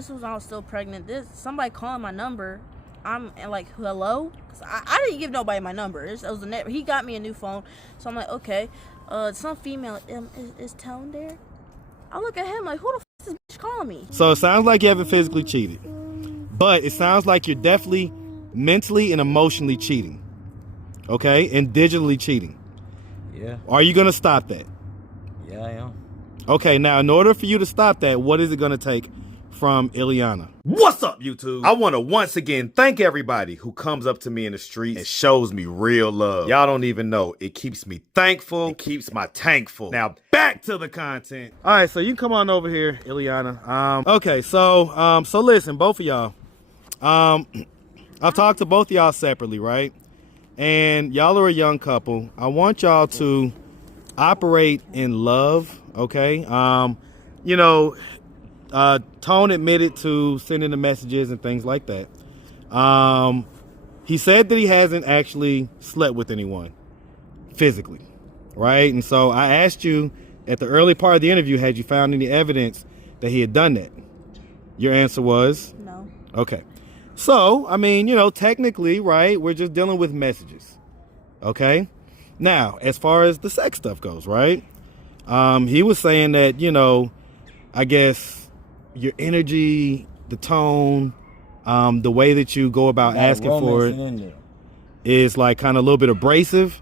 this was when I was still pregnant. Somebody calling my number. I'm like, hello? Cause I didn't give nobody my number. It was he got me a new phone. So I'm like, okay. Some female, is Tone there? I look at him like, who the f is this bitch calling me? So it sounds like you haven't physically cheated. But it sounds like you're definitely mentally and emotionally cheating. Okay? And digitally cheating. Yeah. Are you going to stop that? Yeah, I am. Okay, now in order for you to stop that, what is it going to take from ILIANA? What's up, YouTube? I want to once again thank everybody who comes up to me in the street and shows me real love. Y'all don't even know. It keeps me thankful. It keeps my tank full. Now back to the content. All right, so you can come on over here, ILIANA. Okay, so listen, both of y'all. I've talked to both of y'all separately, right? And y'all are a young couple. I want y'all to operate in love, okay? You know, Tone admitted to sending the messages and things like that. He said that he hasn't actually slept with anyone physically, right? And so I asked you at the early part of the interview, had you found any evidence that he had done that? Your answer was? No. Okay. So, I mean, you know, technically, right, we're just dealing with messages, okay? Now, as far as the sex stuff goes, right, he was saying that, you know, I guess your energy, the tone, the way that you go about asking for it is like kind of a little bit abrasive,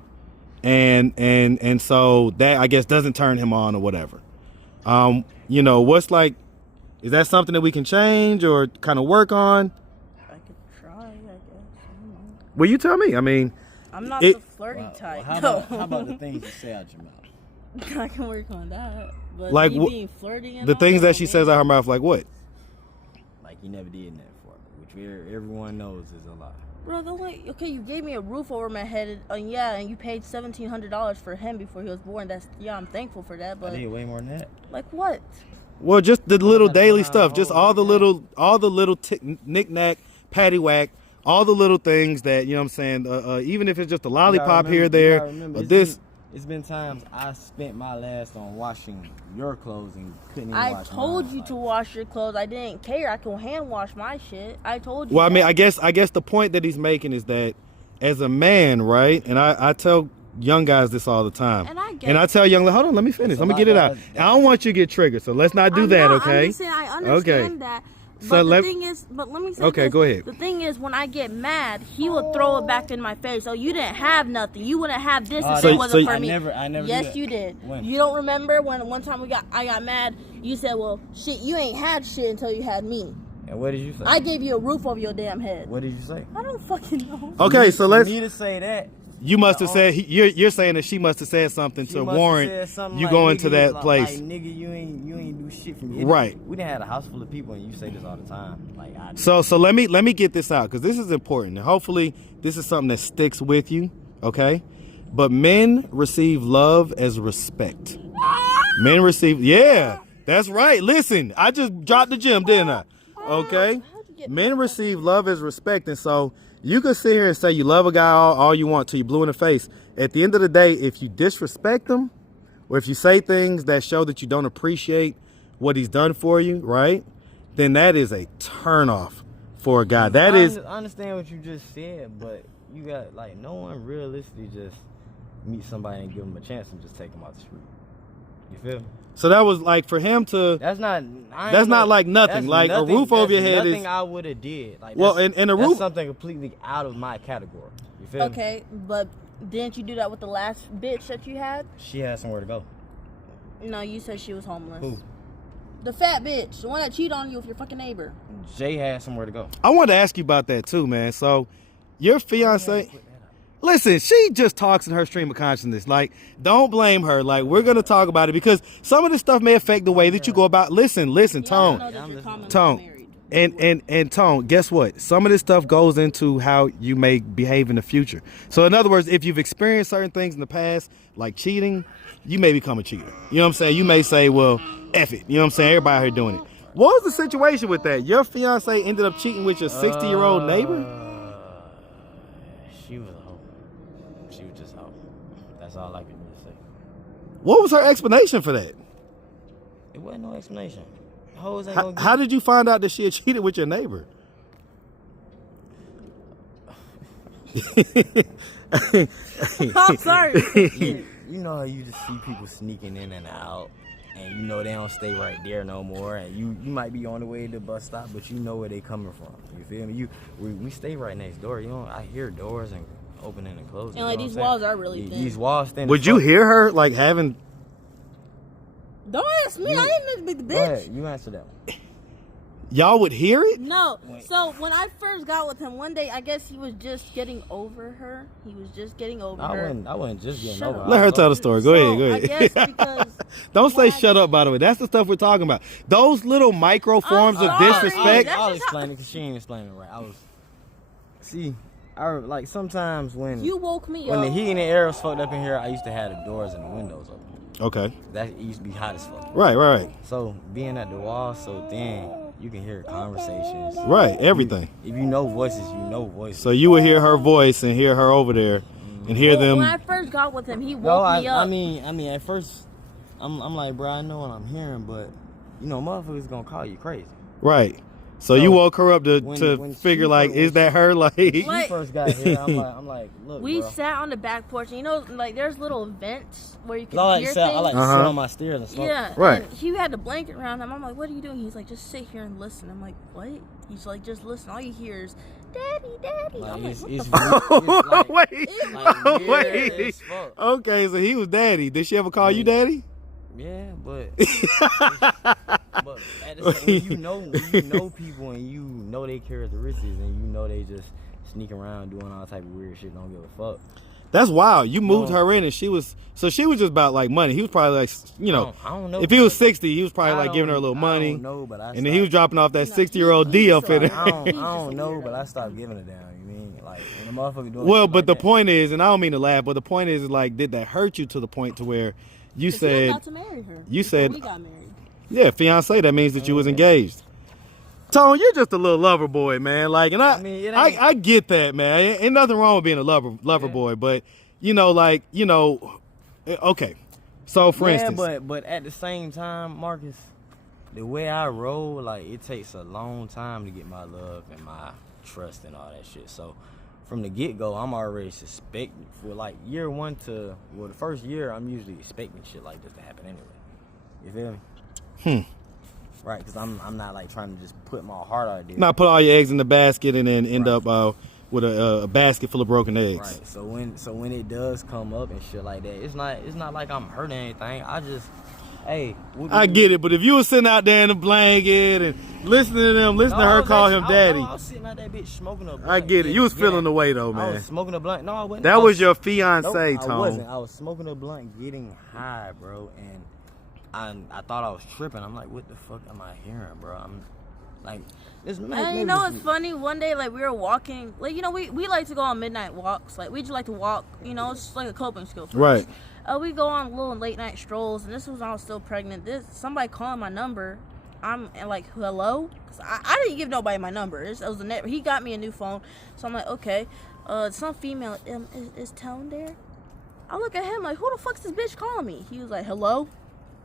and so that, I guess, doesn't turn him on or whatever. You know, what's like, is that something that we can change or kind of work on? Well, you tell me. I mean, I'm not the flirty type. How about the things you say out your mouth? I can work on that. But like being flirty and the all things that that she says out her mouth, like what? Like you never did that for me, which everyone knows is a lie. Bro, okay, you gave me a roof over my head, yeah, and you paid $1,700 for him before he was born. I'm thankful for that. But I did way more than that. Like what? Well, just the little daily stuff, just all the little knick-knack, paddywhack. All the little things that, you know what I'm saying, even if it's just a lollipop here or there, but this... It's been times I spent my last on washing your clothes and couldn't even wash mine. I told you to wash your clothes. I didn't care. I can hand wash my shit. I told you Well, that. I mean, I guess the point that he's making is that as a man, right, and I tell young guys this all the time. And I tell young, hold on, let me finish. Let me get it out. I don't want you to get triggered, so let's not do that, okay? I'm just saying, I understand that. But the thing is, let me say okay, this. Go ahead. The thing is, when I get mad, he will throw it back in my face. So you didn't have nothing. You wouldn't have this if it wasn't for me. I never yes, you did. When? You don't remember when one time I got mad? You said, well, shit, you ain't had shit until you had me. And what did you say? I gave you a roof over your damn head. What did you say? I don't fucking know. Okay, so let's... You need to say that. You must have said, you're saying that she must have said something to warrant you like, going to that place. Like, nigga, you ain't do shit for me. Right. We done had a house full of people and you say this all the time. Like, so let me get this out, because this is important. And hopefully this is something that sticks with you, okay? But men receive love as respect. Men receive, yeah, that's right. Listen, I just dropped the gym, didn't I? Okay? Men receive love as respect, and so you can sit here and say you love a guy all you want till you blue in the face. At the end of the day, if you disrespect them, or if you say things that show that you don't appreciate what he's done for you, right? Then that is a turnoff for a guy. I understand what you just said, but you got, like, no one realistically just meet somebody and give them a chance and just take them out the street. You feel me? So that was like for him to. That's not like nothing. Like a roof over your head is nothing I would have did. Like, well, and a roof. That's something completely out of my category. You feel me? Okay, but didn't you do that with the last bitch that you had? She had somewhere to go. No, you said she was homeless. Who? The fat bitch, the one that cheated on you with your fucking neighbor. Jay had somewhere to go. I wanted to ask you about that too, man. So, your fiance. Listen, she just talks in her stream of consciousness. Like, don't blame her. Like, we're going to talk about it because some of this stuff may affect the way that you go about. Listen, Tone. And Tone, guess what? Some of this stuff goes into how you may behave in the future. So, in other words, if you've experienced certain things in the past, like cheating, you may become a cheater. You know what I'm saying? You may say, well, F it. You know what I'm saying? Everybody out here doing it. What was the situation with that? Your fiance ended up cheating with your 60-year-old neighbor? She was a hoe. She was just a hoe. That's all I can really say. What was her explanation for that? It wasn't no explanation. hoes ain't gonna How did you find out that she had cheated with your neighbor? I'm sorry. You know how you just see people sneaking in and out, and you know they don't stay right there no more, and you might be on the way to the bus stop, but you know where they coming from. You feel me? We stay right next door. You know, I hear doors and opening and closing. And like these walls are really thin. These walls thin. Would you hear her like having? Don't ask me. I didn't be the bitch. Go ahead, you answer that one. Y'all would hear it? No. So when I first got with him, one day I guess he was just getting over her. He was just getting over her. I wasn't just getting Shut over. up. Let her tell the story. Go ahead. I guess because Don't say when shut up, by the way. That's the stuff we're talking about. Those little micro forms of sorry. disrespect. I'll explain it because she ain't explaining it right. Like sometimes when you woke me when up. the heat and the air was fucked up in here, I used to have the doors and the windows open. Okay. That used to be hot as fuck. Right. So being at the wall so thin, you can hear conversations. Right. Everything. If you know voices, you know voices. So you would hear her voice and hear her over there, and hear them. When I first got with him, he woke me up. I mean, at first, I'm like, bro, I know what I'm hearing, but you know, motherfuckers gonna call you crazy. Right. So you woke her up to when figure she like, first- is that her? Like, When she first got here, I'm like, look, We bro. sat on the back porch, and you know, like there's little vents where you can I hear like things. to sit on my stairs and smoke. Yeah, Right. And he had the blanket around him. I'm like, what are you doing? He's like, just sit here and listen. I'm like, what? He's like, just listen. All you hear is, Daddy, Daddy. Like, I'm like, it's what the fuck? fuck? wait, Like, weird wait. as fuck. Okay, so he was daddy. Did she ever call you daddy? Yeah, but at the same, when you know people and you know their characteristics and you know they just sneak around doing all type of weird shit, don't give a fuck. That's wild. You moved No. her in, and she was just about like money. He was probably like, you know, I don't know. if he was 60, he was probably I like giving her a little don't- money, I don't know, but and then he was dropping off that 60-year-old D up in I it. don't know, but I stopped giving a damn. You mean like when the motherfucker doing Well, shit but like the that, point is, and I don't mean to laugh, but the point is like, did that hurt you to the point to where you 'Cause he said, got to marry her. you before said- we got married. yeah, fiance, that means that you was engaged. Tone, you're just a little lover boy, man. Like, and I mean, it ain't- I get that, man. Ain't nothing wrong with being a lover boy, but okay. So for instance, but at the same time, Marcus, the way I roll, like it takes a long time to get my love and my trust and all that shit. So from the get go, I'm already suspecting for like year one to the first year, I'm usually expecting shit like this to happen anyway. You feel me? Right, because I'm not like trying to just put my heart out there. not put all your eggs in the basket and then end up with a basket full of broken eggs. Right. So when it does come up and shit like that, it's not like I'm hurting anything. I just, hey. I get it, but if you was sitting out there in the blanket and listening to her call him daddy, I was sitting out that bitch smoking a blunt. I get it. You was feeling the way though, I man. was smoking a blunt. No, I wasn't. That was your fiance, Nope, Tone. I wasn't. I was smoking a blunt, getting high, bro, and I thought I was tripping. I'm like, what the fuck am I hearing, bro? I'm like, this man. And you know what's funny? One day, like, we were walking. Like, you know, we like to go on midnight walks. Like, we just like to walk. You know, it's just like a coping skill for Right. us. We go on little late night strolls, and this was when I was still pregnant. Somebody calling my number. I'm like, hello? Cause I didn't give nobody my number. It was he got me a new phone. So I'm like, okay. Some female, is Tone there? I look at him like, who the fuck's this bitch calling me? He was like, hello?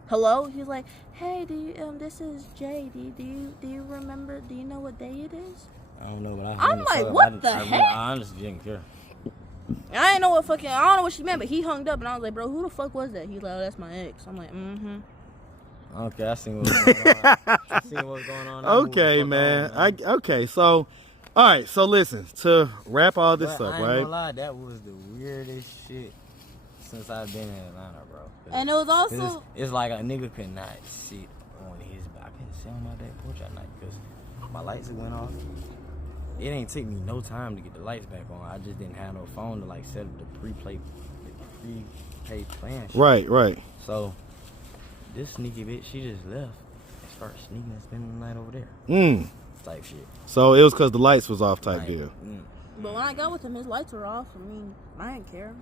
Hello? He's like, hey, this is Jay. Do you remember? Do you know what day it is? I don't know, but I'm like, what the heck? I honestly didn't care. I didn't know what I don't know what she meant, but he hung up and I was like, bro, who the fuck was that? He's like, oh, that's my ex. I'm like, Okay, I seen what was going on. I seen what was going on. Okay, man. Okay, so, all right. So listen, to wrap all this But up, I ain't right? gonna lie, that was the weirdest shit since I've been in Atlanta, bro. And it was also it's like a nigga could not sit on his. I couldn't sit on my damn porch at night because my lights went off. It ain't take me no time to get the lights back on. I just didn't have no phone to like set up the prepaid plan. Shit. Right. So this sneaky bitch, she just left and started sneaking and spending the night over there. Type shit. So it was because the lights was off type Like, deal. But when I got with him, his lights were off. I mean, I didn't care.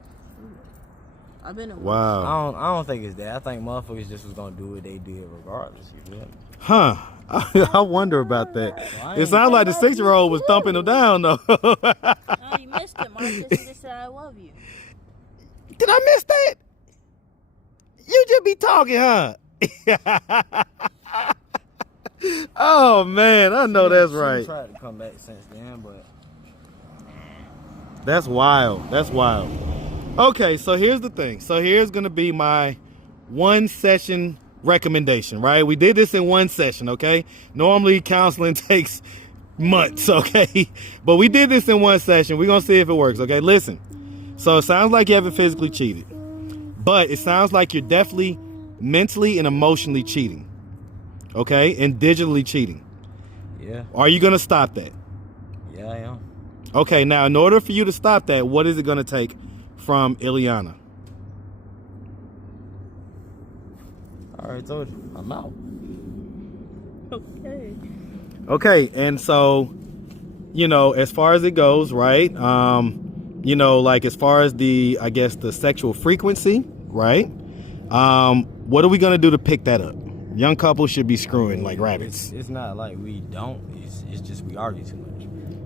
I've been in Wow. I don't think it's that. I think motherfuckers just was gonna do what they did regardless. You feel me? Huh. I wonder about that. It sounds like the 6-year-old was thumping them down, though. Oh, you missed it, Marcus. You just said I love you. Did I miss that? You just be talking, huh? Oh man, I know that's She right. tried to come back since then, but That's wild. That's wild. Okay, so here's the thing. So here's gonna be my 1 session recommendation, right? We did this in 1 session, okay? Normally counseling takes months, okay? But we did this in 1 session. We're gonna see if it works, okay? Listen. So it sounds like you haven't physically cheated, but it sounds like you're definitely mentally and emotionally cheating, okay? And digitally cheating. yeah, Are you gonna stop that? yeah, I am. Okay, now in order for you to stop that, what is it gonna take from ILIANA? I already told you, I'm out. Okay. Okay, and so, you know, as far as it goes, right? You know, like as far as the, I guess, the sexual frequency, right? What are we gonna do to pick that up? Young couples should be screwing like rabbits. It's not like we don't. It's just we argue too much.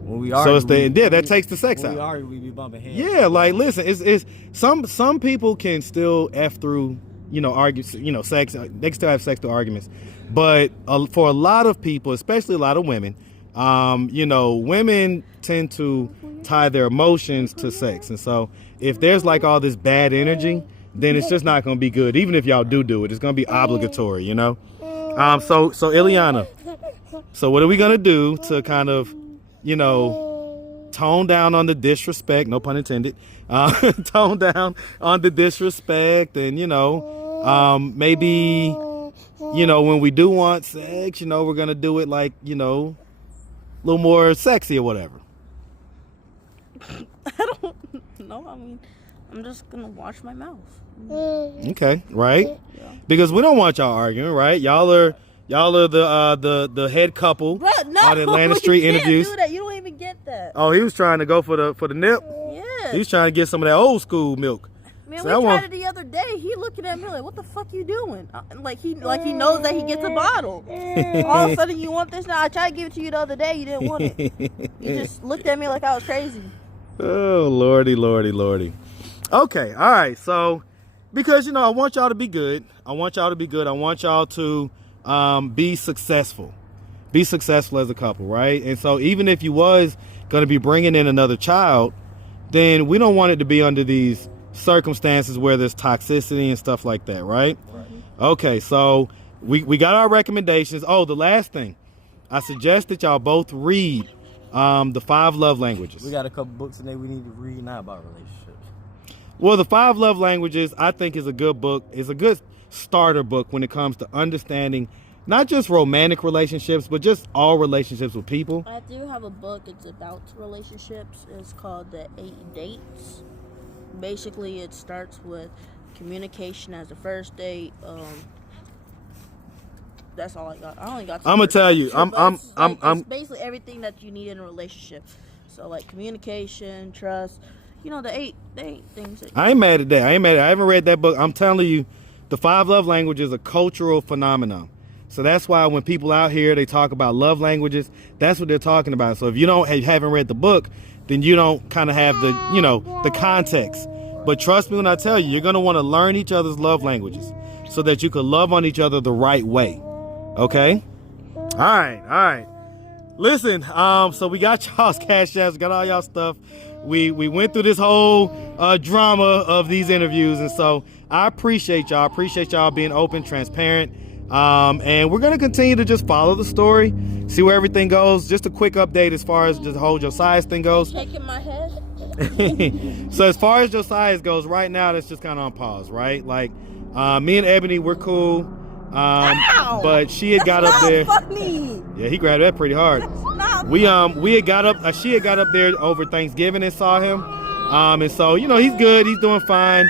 When we So argue, it's that takes the sex when out. we argue, we be bumping heads. Yeah, like listen, it's some people can still f through, you know, argue, you know, sex. They can still have sex through arguments, but for a lot of people, especially a lot of women, you know, women tend to tie their emotions to sex, and so if there's like all this bad energy, then it's just not going to be good. Even if y'all do it, it's going to be obligatory, you know. So ILIANA, so what are we gonna do to kind of, you know, tone down on the disrespect, no pun intended, tone down on the disrespect, and, you know, maybe, you know, when we do want sex, you know, we're going to do it like, you know, a little more sexy or whatever. I don't know. I mean, I'm just gonna watch my mouth. Okay, right? Yeah. Because we don't want y'all arguing, right? Y'all are the head couple Bruh, no, on Atlanta Street you interviews. can't do that. You don't even get that. Oh, he was trying to go for the nip. Yeah. He was trying to get some of that old school milk. Man, So we I tried want- it the other day. He looking at me like, "What the fuck you doing?" Like he knows that he gets a bottle. All of a sudden, you want this now? I tried to give it to you the other day. You didn't want it. You just looked at me like I was crazy. Oh, lordy, lordy, lordy. Okay, all right. So, because, you know, I want y'all to be good. I want y'all to be successful. Be successful as a couple, right? And so even if you was going to be bringing in another child, then we don't want it to be under these circumstances where there's toxicity and stuff like that, right? Okay, so we got our recommendations. Oh, the last thing. I suggest that y'all both read the 5 love languages. We got a couple books in there we need to read now about relationships. Well, the 5 love languages, I think, is a good book. It's a good starter book when it comes to understanding not just romantic relationships, but just all relationships with people. I do have a book. It's about relationships. It's called The 8 Dates. Basically, it starts with communication as the first date. That's all I got. I only got. I'm gonna tell you, It's basically everything that you need in a relationship. So like communication, trust. You know, the eight things. I ain't mad at that. I haven't read that book. I'm telling you, the 5 love languages are a cultural phenomenon. So that's why when people out here, they talk about love languages, that's what they're talking about. So if you haven't read the book, then you don't kind of have the, you know, the context. But trust me when I tell you, you're going to want to learn each other's love languages so that you can love on each other the right way. Okay? All right. Listen, so we got y'all's cash apps, got all y'all stuff. We went through this whole drama of these interviews, and so I appreciate y'all. Appreciate y'all being open, transparent, and we're gonna continue to just follow the story, see where everything goes. Just a quick update as far as the whole Josiah's thing goes. Shaking my head. So as far as Josiah's goes, right now that's just kind of on pause, right? Like me and Ebony, we're cool. Ow! But she had got up there. Funny. Yeah, he grabbed that pretty hard. We had got up. She had got up there over Thanksgiving and saw him. And so, you know, he's good. He's doing fine.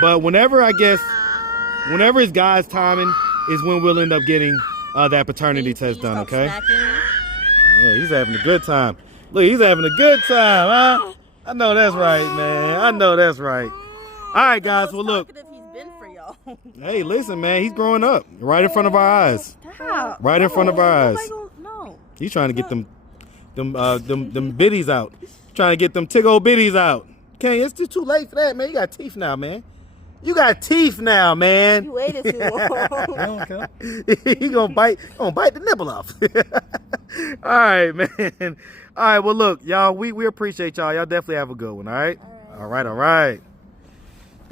But whenever it's God's timing is when we'll end up getting that paternity test done. Okay. Yeah, he's having a good time. Look, he's having a good time, huh? I know that's right, man. I know that's right. All right, guys. Well, look. Hey, listen, man. He's growing up right in front of our eyes. Stop. Right in front of our eyes. No. He's trying to get them biddies out. Trying to get them tick old biddies out. Okay, it's just too late for that, man. You got teeth now, man. You got teeth now, man. You waited too long. I don't care. You gonna bite the nipple off. All right, man. All right, well, look, y'all, we appreciate y'all. Y'all definitely have a good one, all right? All right.